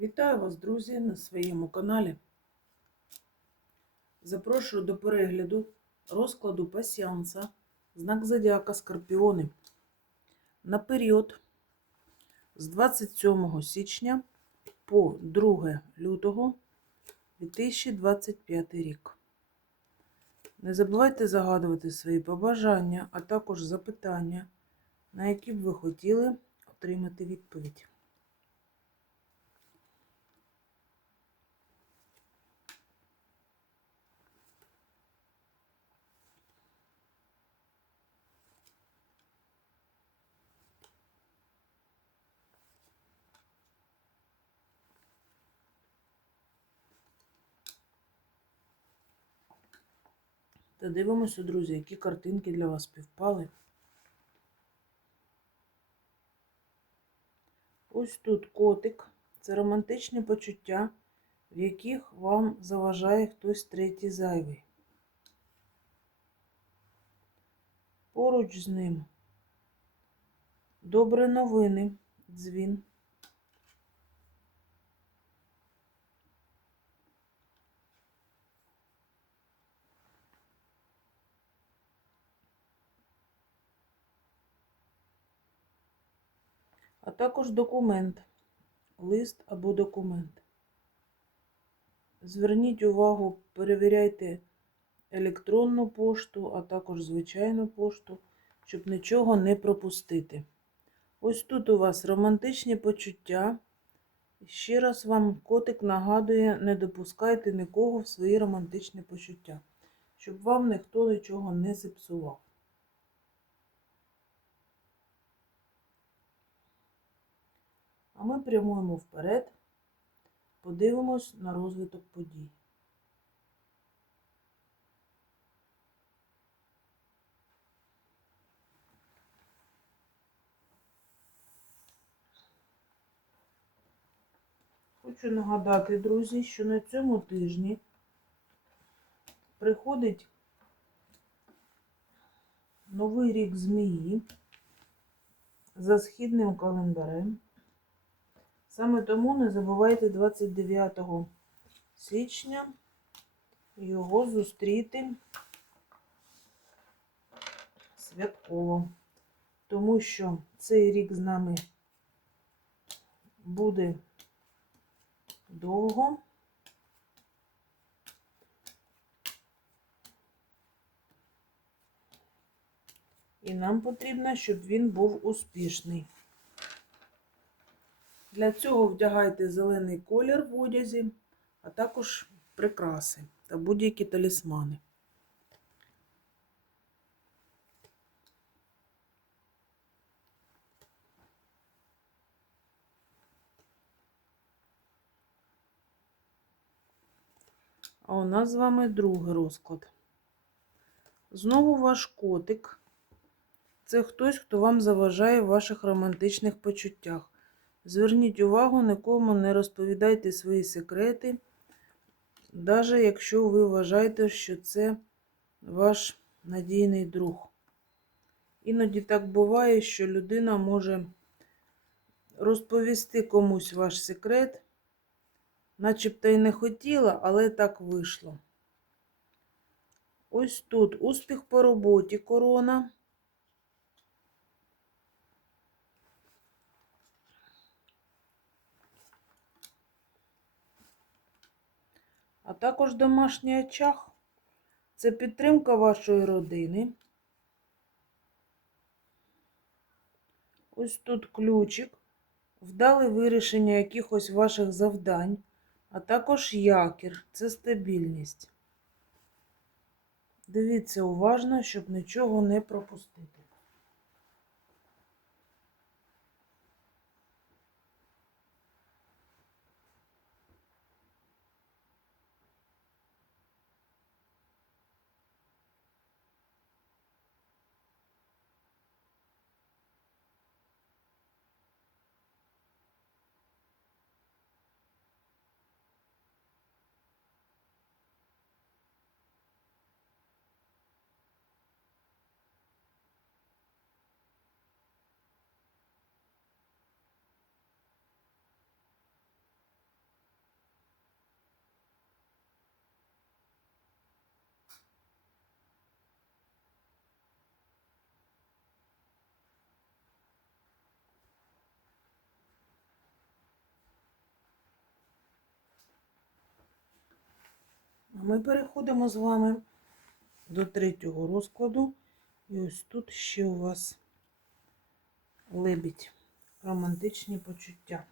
Вітаю вас, друзі, на своєму каналі. Запрошую до перегляду розкладу пасіанса знак Зодіака Скорпіони на період з 27 січня по 2 лютого 2025 рік. Не забувайте загадувати свої побажання, а також запитання, на які б ви хотіли отримати відповідь. Та дивимося, друзі, які картинки для вас співпали. Ось тут котик. Це романтичні почуття, в яких вам заважає хтось третій зайвий. Поруч з ним добре новини, дзвін. А також документ, лист або документ. Зверніть увагу, перевіряйте електронну пошту, а також звичайну пошту, щоб нічого не пропустити. Ось тут у вас романтичні почуття. Ще раз вам котик нагадує, не допускайте нікого в свої романтичні почуття, щоб вам ніхто нічого не зіпсував. Ми прямуємо вперед, подивимось на розвиток подій. Хочу нагадати, друзі, що на цьому тижні приходить новий рік змії за східним календарем. Саме тому не забувайте 29 січня його зустріти святково, тому що цей рік з нами буде довго. І нам потрібно, щоб він був успішний. Для цього вдягайте зелений колір в одязі, а також прикраси та будь-які талісмани. А у нас з вами другий розклад. Знову ваш котик. Це хтось, хто вам заважає в ваших романтичних почуттях. Зверніть увагу, нікому не розповідайте свої секрети, навіть якщо ви вважаєте, що це ваш надійний друг. Іноді так буває, що людина може розповісти комусь ваш секрет, начебто і не хотіла, але так вийшло. Ось тут успіх по роботі корона. А також домашній очаг. Це підтримка вашої родини. Ось тут ключик, вдале вирішення якихось ваших завдань, а також якір це стабільність. Дивіться уважно, щоб нічого не пропустити. Ми переходимо з вами до третього розкладу. І ось тут ще у вас лебідь. Романтичні почуття.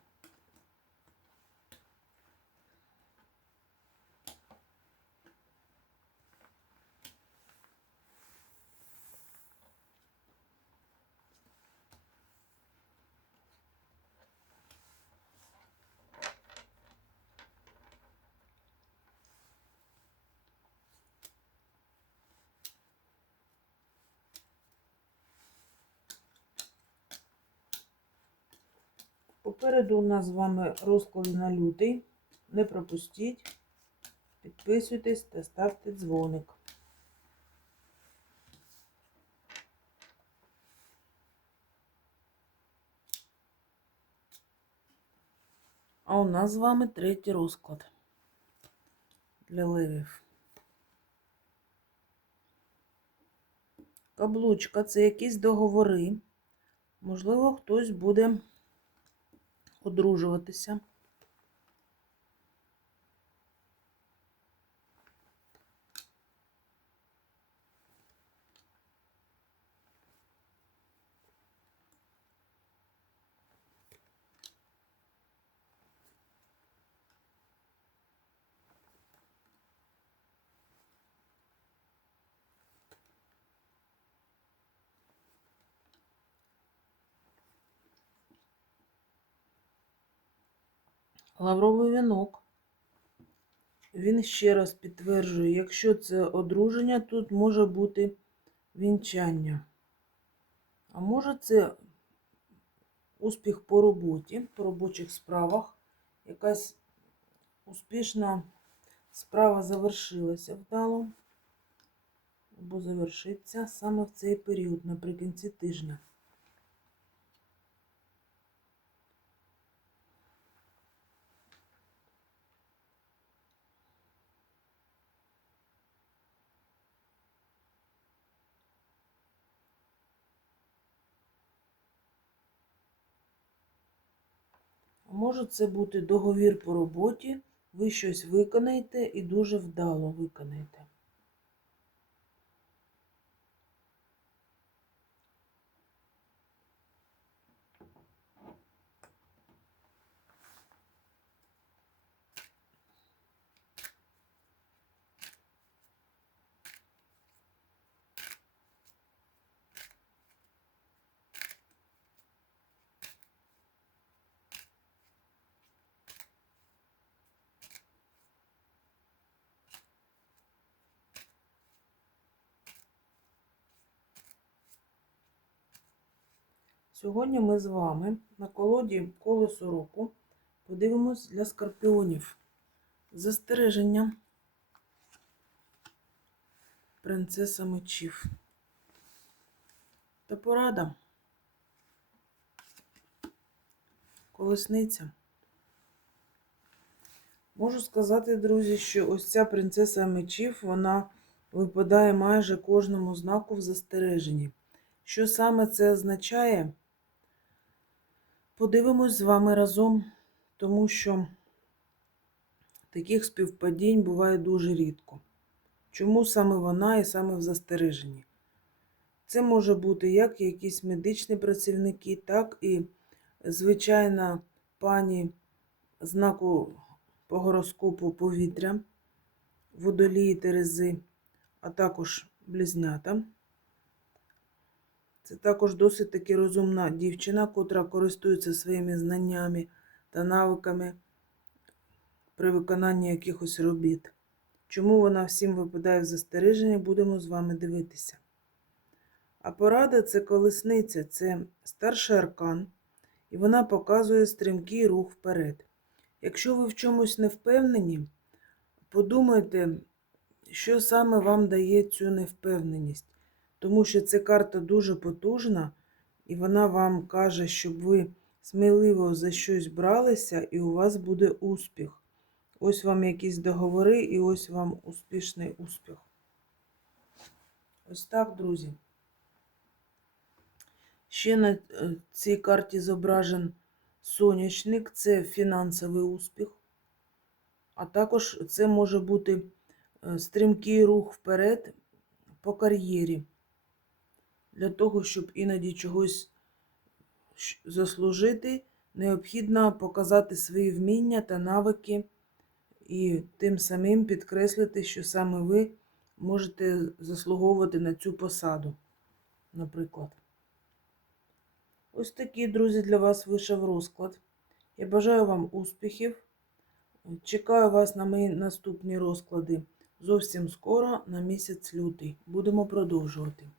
Попереду у нас з вами розклади на лютий. Не пропустіть. Підписуйтесь та ставте дзвоник. А у нас з вами третій розклад для левів. Каблучка це якісь договори. Можливо, хтось буде одружуватися. Лавровий вінок. Він ще раз підтверджує, якщо це одруження, тут може бути вінчання. А може це успіх по роботі, по робочих справах. Якась успішна справа завершилася вдало, або завершиться саме в цей період, наприкінці тижня. Може це бути договір по роботі, ви щось виконаєте і дуже вдало виконаєте. Сьогодні ми з вами на колоді колесо року подивимось для скорпіонів застереження принцеса мечів. Та порада. Колесниця. Можу сказати, друзі, що ось ця принцеса мечів, вона випадає майже кожному знаку в застереженні. Що саме це означає? Подивимось з вами разом, тому що таких співпадінь буває дуже рідко. Чому саме вона і саме в застереженні? Це може бути як якісь медичні працівники, так і звичайна пані знаку по гороскопу повітря, водолії Терези, а також близнята. Це також досить таки розумна дівчина, котра користується своїми знаннями та навиками при виконанні якихось робіт. Чому вона всім випадає в застереження, будемо з вами дивитися. А порада це колесниця, це старший аркан, і вона показує стрімкий рух вперед. Якщо ви в чомусь не впевнені, подумайте, що саме вам дає цю невпевненість. Тому що ця карта дуже потужна, і вона вам каже, щоб ви сміливо за щось бралися, і у вас буде успіх. Ось вам якісь договори, і ось вам успішний успіх. Ось так, друзі. Ще на е, цій карті зображен сонячник, це фінансовий успіх. А також це може бути е, стрімкий рух вперед по кар'єрі. Для того, щоб іноді чогось заслужити, необхідно показати свої вміння та навики і тим самим підкреслити, що саме ви можете заслуговувати на цю посаду, наприклад. Ось такий, друзі, для вас вийшов розклад. Я бажаю вам успіхів. Чекаю вас на мої наступні розклади зовсім скоро, на місяць лютий. Будемо продовжувати.